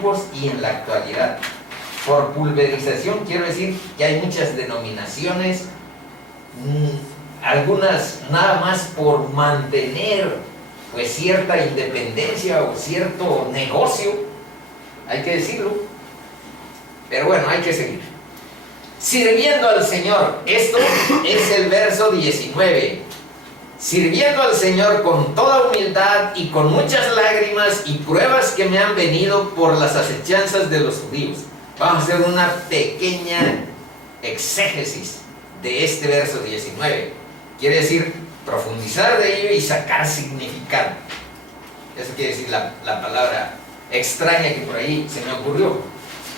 tiempos y en la actualidad. Por pulverización quiero decir que hay muchas denominaciones, algunas nada más por mantener pues cierta independencia o cierto negocio, hay que decirlo, pero bueno, hay que seguir. Sirviendo al Señor, esto es el verso 19. Sirviendo al Señor con toda humildad y con muchas lágrimas y pruebas que me han venido por las acechanzas de los judíos. Vamos a hacer una pequeña exégesis de este verso 19. Quiere decir profundizar de ello y sacar significado. Eso quiere decir la palabra extraña que por ahí se me ocurrió.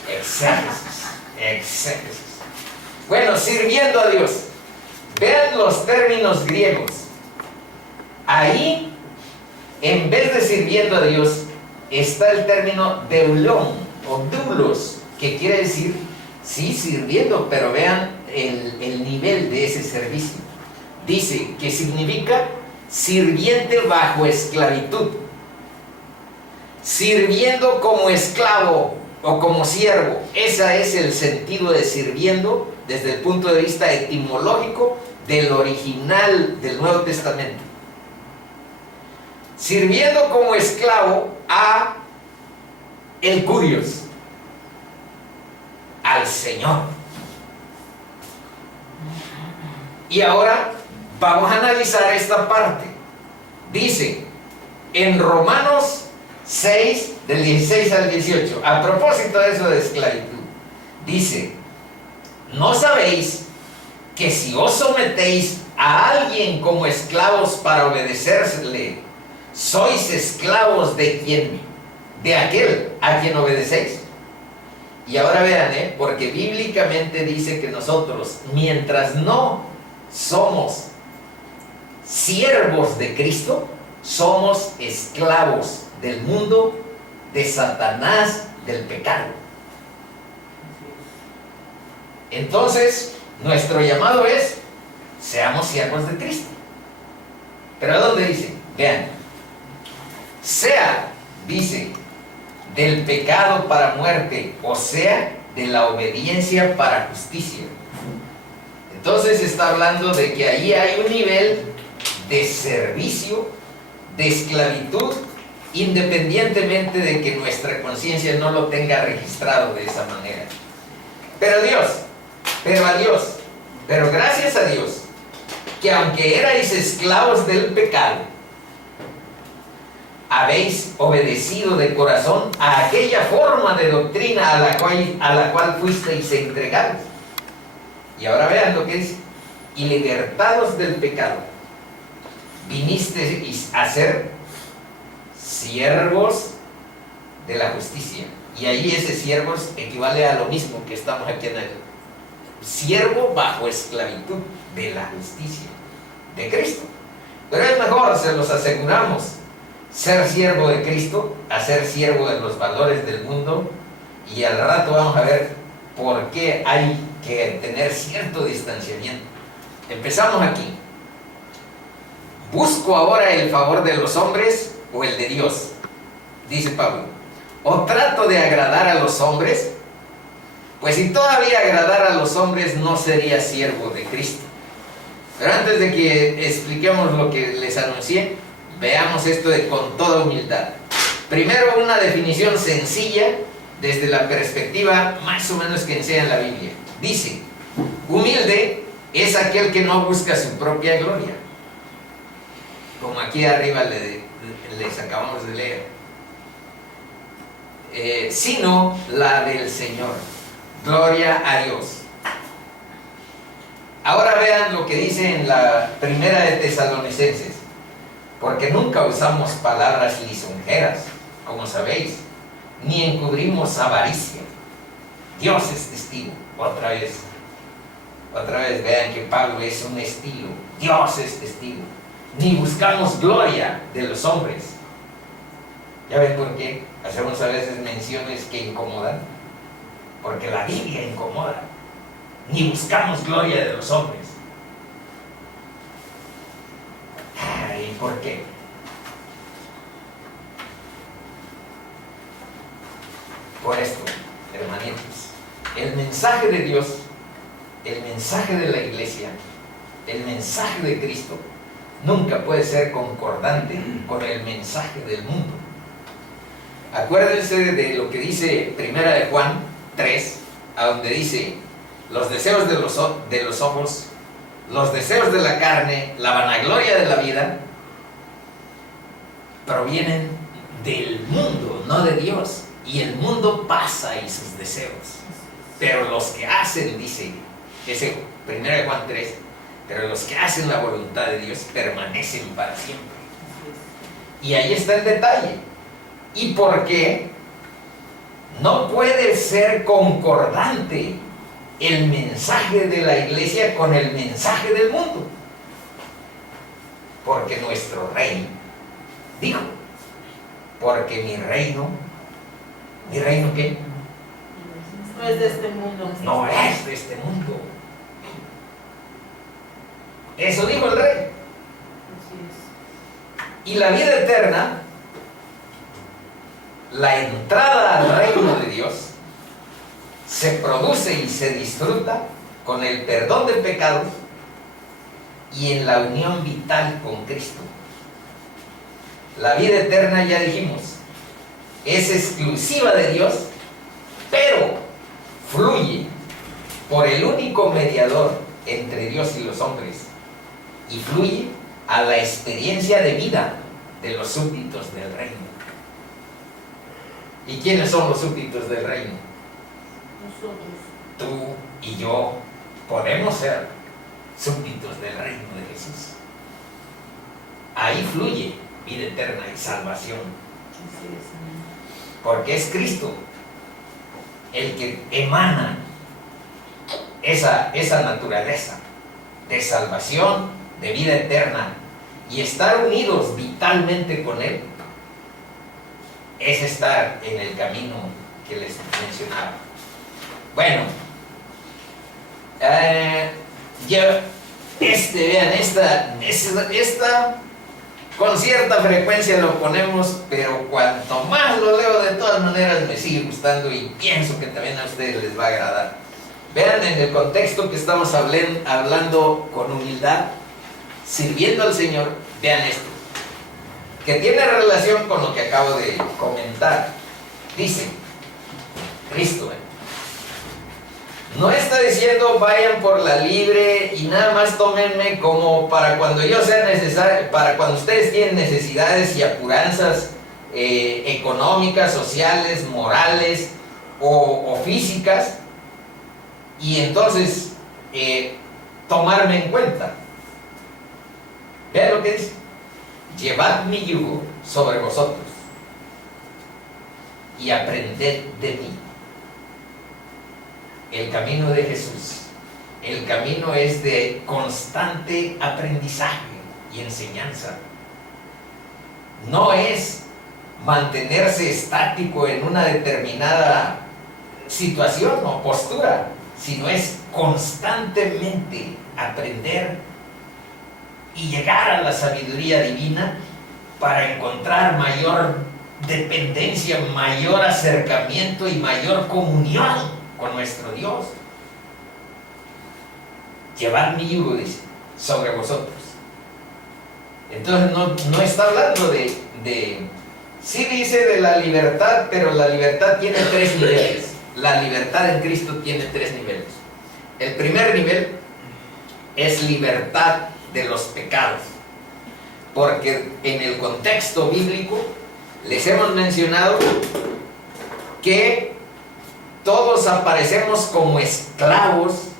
Exégesis. Exégesis. Bueno, sirviendo a Dios. Vean los términos griegos. Ahí, en vez de sirviendo a Dios, está el término deulón o doulos, que quiere decir, sí, sirviendo, pero vean el nivel de ese servicio. Dice que significa sirviente bajo esclavitud, sirviendo como esclavo o como siervo. Ese es el sentido de sirviendo desde el punto de vista etimológico del original del Nuevo Testamento. Sirviendo como esclavo a el Curios, al Señor. Y ahora vamos a analizar esta parte. Dice en Romanos 6, del 16 al 18, a propósito de eso de esclavitud, dice: ¿no sabéis que si os sometéis a alguien como esclavos para obedecerle, sois esclavos de quién? De aquel a quien obedecéis? Y ahora vean, porque bíblicamente dice que nosotros, mientras no somos siervos de Cristo, somos esclavos del mundo, de Satanás, del pecado. Entonces, nuestro llamado es: seamos siervos de Cristo. ¿Pero a dónde dice? Vean, sea, dice, del pecado para muerte, o sea, de la obediencia para justicia. Entonces está hablando de que ahí hay un nivel de servicio, de esclavitud, independientemente de que nuestra conciencia no lo tenga registrado de esa manera. Pero a Dios, pero gracias a Dios, que aunque erais esclavos del pecado, habéis obedecido de corazón a aquella forma de doctrina a la cual fuisteis entregados. Y ahora vean lo que dice: y libertados del pecado, vinisteis a ser siervos de la justicia. Y ahí ese siervos equivale a lo mismo que estamos aquí en el siervo bajo esclavitud de la justicia de Cristo. Pero es mejor, se los aseguramos, ser siervo de Cristo a ser siervo de los valores del mundo. Y al rato vamos a ver por qué hay que tener cierto distanciamiento. Empezamos aquí. ¿Busco ahora el favor de los hombres o el de Dios?, dice Pablo. ¿O trato de agradar a los hombres? Pues si todavía agradara a los hombres, no sería siervo de Cristo. Pero antes de que expliquemos lo que les anuncié, veamos esto de con toda humildad. Primero, una definición sencilla desde la perspectiva más o menos que enseña la Biblia. Dice: humilde es aquel que no busca su propia gloria, como aquí arriba les acabamos de leer, sino la del Señor. Gloria a Dios. Ahora vean lo que dice en la primera de Tesalonicenses: porque nunca usamos palabras lisonjeras, como sabéis, ni encubrimos avaricia. Dios es testigo. Otra vez vean que Pablo es un estilo. Dios es testigo. Ni buscamos gloria de los hombres. ¿Ya ven por qué hacemos a veces menciones que incomodan? Porque la Biblia incomoda. Ni buscamos gloria de los hombres. ¿Y por qué? Por esto, hermanitos, el mensaje de Dios, el mensaje de la iglesia, el mensaje de Cristo, nunca puede ser concordante con el mensaje del mundo. Acuérdense de lo que dice 1 de Juan 3, a donde dice: los deseos de los ojos, los deseos de la carne, la vanagloria de la vida, provienen del mundo, no de Dios. Y el mundo pasa y sus deseos. Pero los que hacen, dice ese 1 de Juan 3, pero los que hacen la voluntad de Dios permanecen para siempre. Y ahí está el detalle. ¿Y por qué no puede ser concordante el mensaje de la iglesia con el mensaje del mundo? Porque nuestro rey dijo: porque mi reino ¿qué? No es de este mundo. No es de este mundo. Eso dijo el rey. Así es. Y la vida eterna, la entrada al reino de Dios, se produce y se disfruta con el perdón de pecados y en la unión vital con Cristo. La vida eterna, ya dijimos, es exclusiva de Dios, pero fluye por el único mediador entre Dios y los hombres, y fluye a la experiencia de vida de los súbditos del reino. ¿Y quiénes son los súbditos del reino? Nosotros. Tú y yo podemos ser súbditos del reino de Jesús. Ahí fluye vida eterna y salvación, Así es, amén. porque es Cristo el que emana esa naturaleza de salvación, de vida eterna, y estar unidos vitalmente con Él es estar en el camino que les mencionaba. Bueno, vean, esta con cierta frecuencia lo ponemos, pero cuanto más lo leo, de todas maneras me sigue gustando y pienso que también a ustedes les va a agradar. Vean, en el contexto que estamos hablando con humildad, sirviendo al Señor, vean esto, que tiene relación con lo que acabo de comentar. Dice Cristo, no está diciendo vayan por la libre y nada más tómenme como para cuando yo sea necesario, para cuando ustedes tienen necesidades y apuranzas económicas, sociales, morales o físicas, y entonces tomarme en cuenta. Vean lo que dice: llevad mi yugo sobre vosotros y aprended de mí. El camino de Jesús, el camino es de constante aprendizaje y enseñanza. No es mantenerse estático en una determinada situación o postura, sino es constantemente aprender y llegar a la sabiduría divina para encontrar mayor dependencia, mayor acercamiento y mayor comunión con nuestro Dios. Llevad mi yugo, dice, sobre vosotros. Entonces no está hablando sí dice de la libertad, pero la libertad tiene 3 niveles. La libertad en Cristo tiene 3 niveles. El primer nivel es libertad de los pecados, porque en el contexto bíblico les hemos mencionado que todos aparecemos como esclavos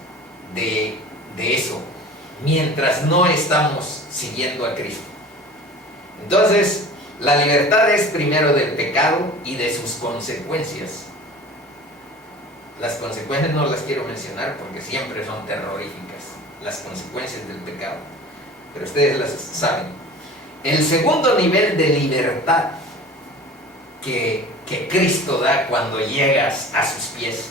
de eso, mientras no estamos siguiendo a Cristo. Entonces, la libertad es primero del pecado y de sus consecuencias. Las consecuencias no las quiero mencionar porque siempre son terroríficas, las consecuencias del pecado, pero ustedes las saben. El segundo nivel de libertad que Cristo da cuando llegas a sus pies,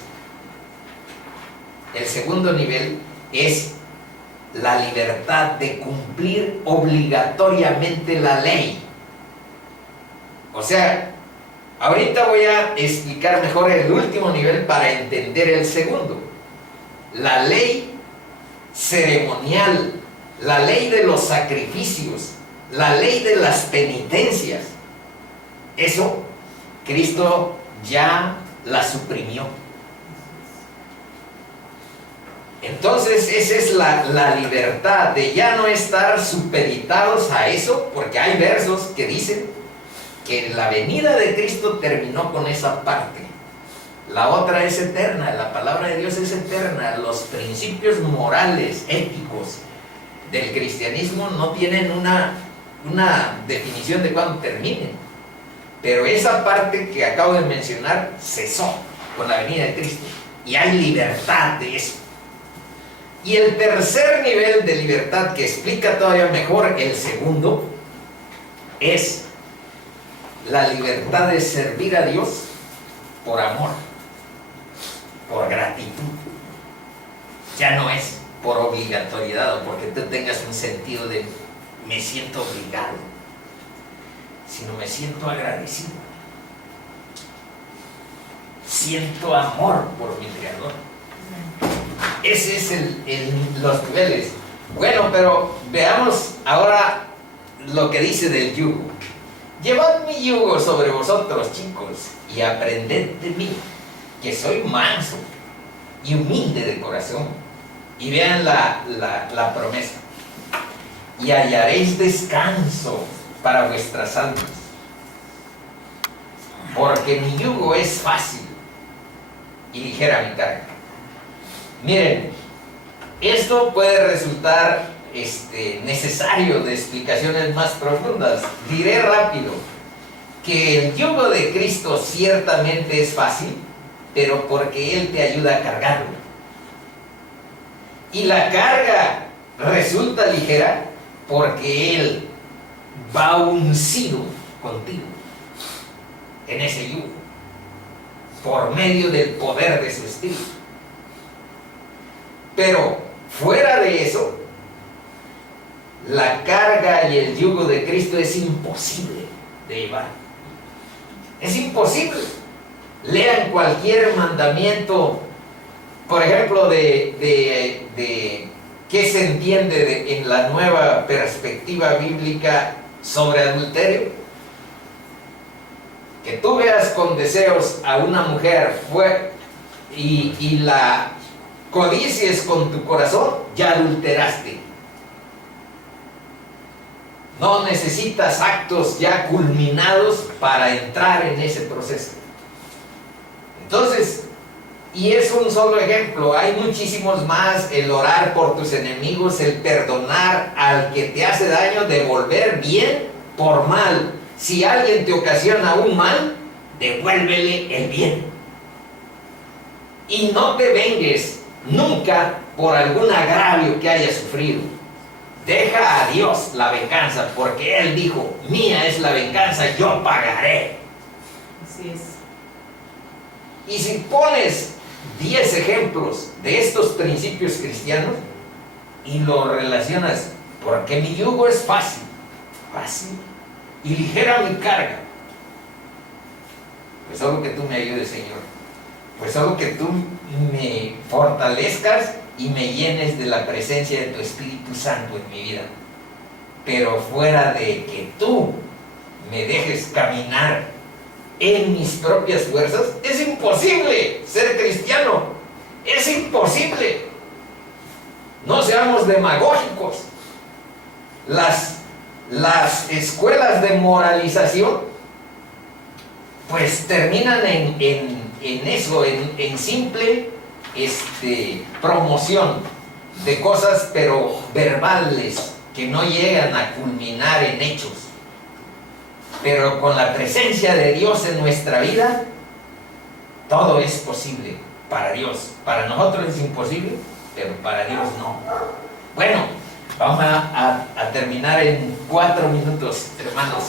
el segundo nivel es la libertad de cumplir obligatoriamente la ley. O sea, Ahorita voy a explicar mejor el último nivel para entender el segundo. La ley ceremonial, la ley de los sacrificios, la ley de las penitencias. Eso Cristo ya la suprimió. Entonces esa es la libertad de ya no estar supeditados a eso, porque hay versos que dicen que la venida de Cristo terminó con esa parte. La otra es eterna, la palabra de Dios es eterna. Los principios morales, éticos del cristianismo no tienen una definición de cuándo terminen. Pero esa parte que acabo de mencionar cesó con la venida de Cristo. Y hay libertad de eso. Y el tercer nivel de libertad, que explica todavía mejor el segundo, es la libertad de servir a Dios por amor, por gratitud. Ya no es por obligatoriedad o porque tú tengas un sentido de me siento obligado, sino me siento agradecido. Siento amor por mi Creador. Ese es los niveles. Bueno, pero veamos ahora lo que dice del yugo. Llevad mi yugo sobre vosotros, chicos, y aprended de mí, que soy manso y humilde de corazón. Y vean la promesa. Y hallaréis descanso para vuestras almas, porque mi yugo es fácil y ligera mi carga. Miren, esto puede resultar necesario de explicaciones más profundas. Diré rápido que el yugo de Cristo ciertamente es fácil, pero porque Él te ayuda a cargarlo. Y la carga resulta ligera porque Él va uncido contigo en ese yugo, por medio del poder de su Espíritu. Pero fuera de eso, la carga y el yugo de Cristo es imposible de llevar. Es imposible. Lean cualquier mandamiento, por ejemplo, de qué se entiende en la nueva perspectiva bíblica sobre adulterio. Que tú veas con deseos a una mujer y la codicies con tu corazón, ya adulteraste. No necesitas actos ya culminados para entrar en ese proceso. Entonces, y es un solo ejemplo, hay muchísimos más: el orar por tus enemigos, el perdonar al que te hace daño, devolver bien por mal. Si alguien te ocasiona un mal, devuélvele el bien. Y no te vengues nunca por algún agravio que haya sufrido. Deja a Dios la venganza, porque Él dijo: mía es la venganza, yo pagaré. Así es. Y si pones 10 ejemplos de estos principios cristianos y lo relacionas, porque mi yugo es fácil, y ligera mi carga, pues solo que tú me ayudes, Señor. Pues solo que tú me fortalezcas y me llenes de la presencia de tu Espíritu Santo en mi vida. Pero fuera de que tú me dejes caminar en mis propias fuerzas, es imposible ser cristiano. Es imposible. No seamos demagógicos. Las escuelas de moralización pues terminan en eso, en simple promoción de cosas, pero verbales, que no llegan a culminar en hechos. Pero con la presencia de Dios en nuestra vida, todo es posible para Dios. Para nosotros es imposible, pero para Dios no. Bueno, vamos a terminar en 4 minutos, hermanos.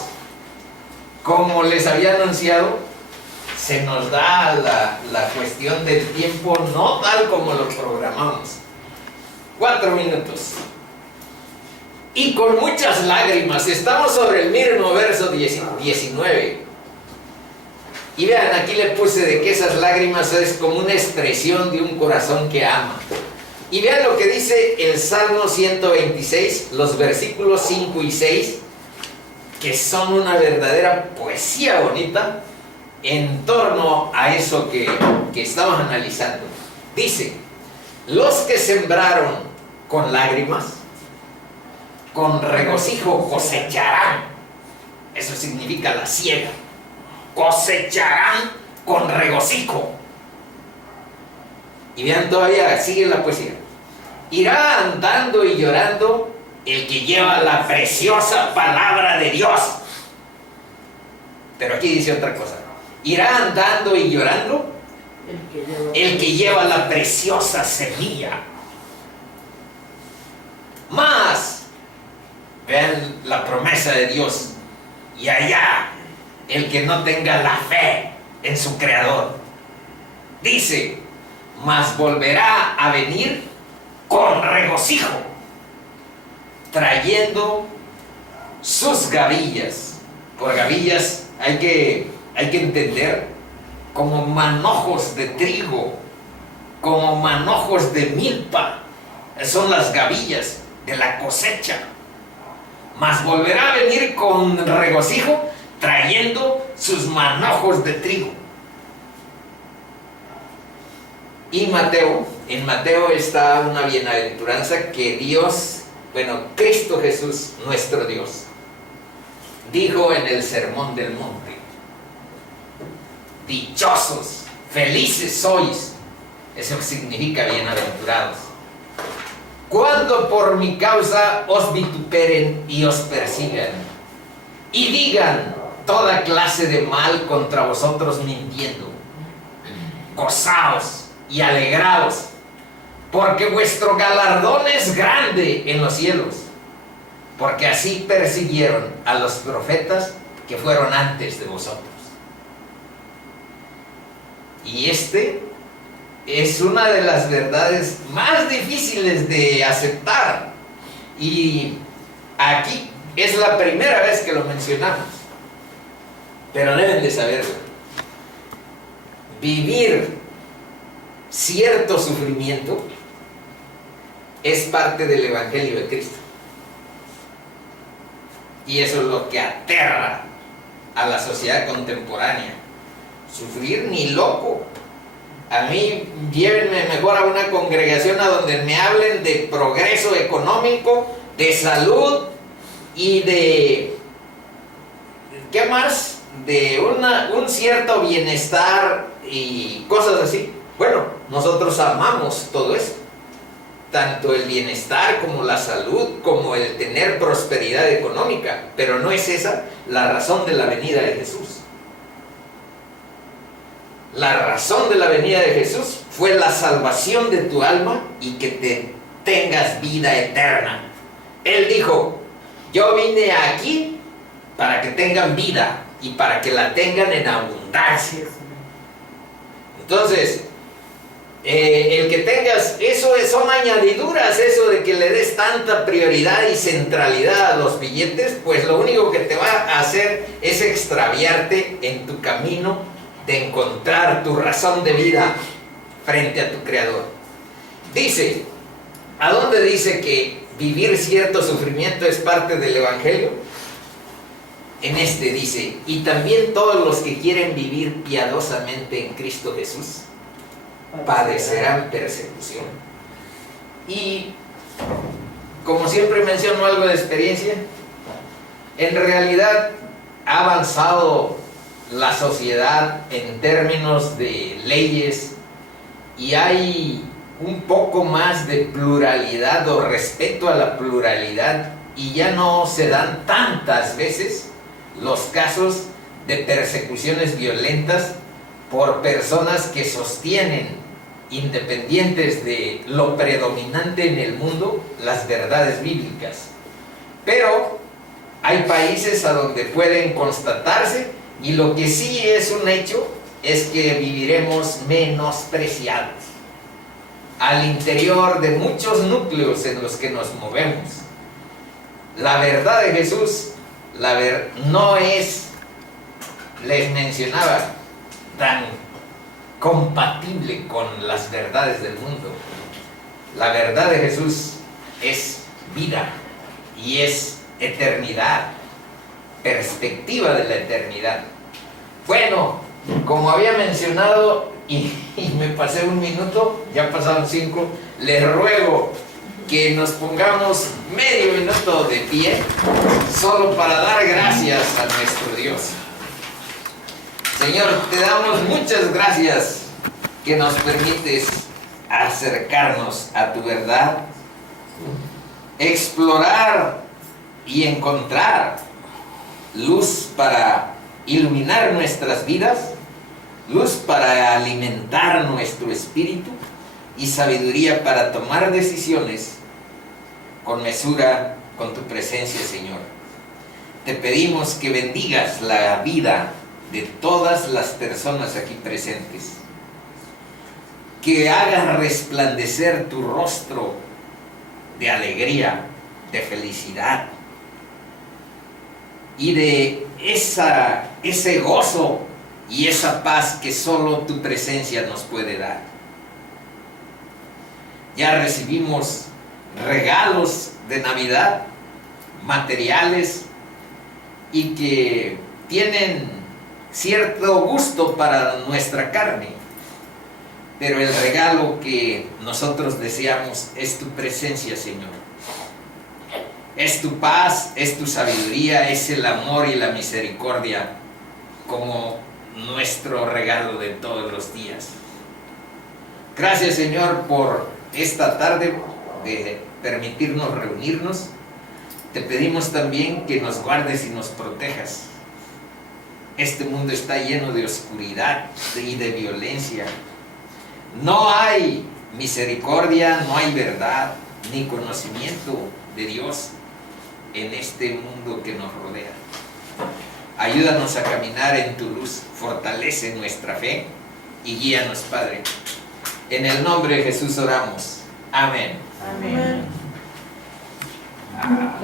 Como les había anunciado, se nos da la cuestión del tiempo no tal como lo programamos. 4 minutos. Y con muchas lágrimas, estamos sobre el mismo verso 19. Y vean, aquí le puse de que esas lágrimas es como una expresión de un corazón que ama. Y vean lo que dice el Salmo 126, los versículos 5 y 6, que son una verdadera poesía bonita en torno a eso que estamos analizando. Dice: los que sembraron con lágrimas, con regocijo cosecharán. Eso significa la siega. Cosecharán con regocijo. Y vean, todavía sigue la poesía. Irá andando y llorando el que lleva la preciosa palabra de Dios. Pero aquí dice otra cosa. Irá andando y llorando el que lleva la preciosa semilla. Mas, vean la promesa de Dios. Y allá, el que no tenga la fe en su Creador. Dice: mas volverá a venir con regocijo, trayendo sus gavillas. Por gavillas hay que entender como manojos de trigo, como manojos de milpa. Son las gavillas de la cosecha. Mas volverá a venir con regocijo, trayendo sus manojos de trigo. Y en Mateo está una bienaventuranza que Dios, Cristo Jesús, nuestro Dios, dijo en el Sermón del Monte: dichosos, felices sois. Eso significa bienaventurados, cuando por mi causa os vituperen y os persigan, y digan toda clase de mal contra vosotros mintiendo. Gozaos y alegraos, porque vuestro galardón es grande en los cielos, porque así persiguieron a los profetas que fueron antes de vosotros. Y es una de las verdades más difíciles de aceptar, y aquí es la primera vez que lo mencionamos, pero deben de saberlo. Vivir cierto sufrimiento es parte del Evangelio de Cristo, y eso es lo que aterra a la sociedad contemporánea. Sufrir ni loco. A mí llévenme mejor a una congregación a donde me hablen de progreso económico, de salud y de ¿qué más? De un cierto bienestar y cosas así. Bueno, nosotros amamos todo eso, tanto el bienestar como la salud, como el tener prosperidad económica, pero no es esa la razón de la venida de Jesús. La razón de la venida de Jesús fue la salvación de tu alma y que te tengas vida eterna. Él dijo: yo vine aquí para que tengan vida y para que la tengan en abundancia. Entonces, el que tengas, eso son añadiduras, eso de que le des tanta prioridad y centralidad a los billetes, pues lo único que te va a hacer es extraviarte en tu camino de encontrar tu razón de vida frente a tu Creador. Dice, ¿a dónde dice que vivir cierto sufrimiento es parte del Evangelio? En dice: y también todos los que quieren vivir piadosamente en Cristo Jesús padecerán persecución. Y como siempre menciono algo de experiencia, en realidad ha avanzado la sociedad en términos de leyes y hay un poco más de pluralidad o respeto a la pluralidad, y ya no se dan tantas veces los casos de persecuciones violentas por personas que sostienen, independientes de lo predominante en el mundo, las verdades bíblicas. Pero hay países a donde pueden constatarse, y lo que sí es un hecho es que viviremos menospreciados al interior de muchos núcleos en los que nos movemos. La verdad de Jesús no es, les mencionaba, tan compatible con las verdades del mundo. La verdad de Jesús es vida y es eternidad, perspectiva de la eternidad. Bueno, como había mencionado y me pasé un minuto, ya pasaron 5, les ruego que nos pongamos medio minuto de pie, solo para dar gracias a nuestro Dios. Señor, te damos muchas gracias que nos permites acercarnos a tu verdad, explorar y encontrar luz para iluminar nuestras vidas, luz para alimentar nuestro espíritu y sabiduría para tomar decisiones con mesura con tu presencia, Señor. Te pedimos que bendigas la vida de todas las personas aquí presentes, que hagas resplandecer tu rostro de alegría, de felicidad y de ese gozo y esa paz que solo tu presencia nos puede dar. Ya recibimos regalos de Navidad, materiales, y que tienen cierto gusto para nuestra carne, pero el regalo que nosotros deseamos es tu presencia, Señor. Es tu paz, es tu sabiduría, es el amor y la misericordia como nuestro regalo de todos los días. Gracias, Señor, por esta tarde de permitirnos reunirnos. Te pedimos también que nos guardes y nos protejas. Este mundo está lleno de oscuridad y de violencia. No hay misericordia, no hay verdad, ni conocimiento de Dios en este mundo que nos rodea. Ayúdanos a caminar en tu luz, fortalece nuestra fe y guíanos, Padre. En el nombre de Jesús oramos. Amén. Amén. Ah.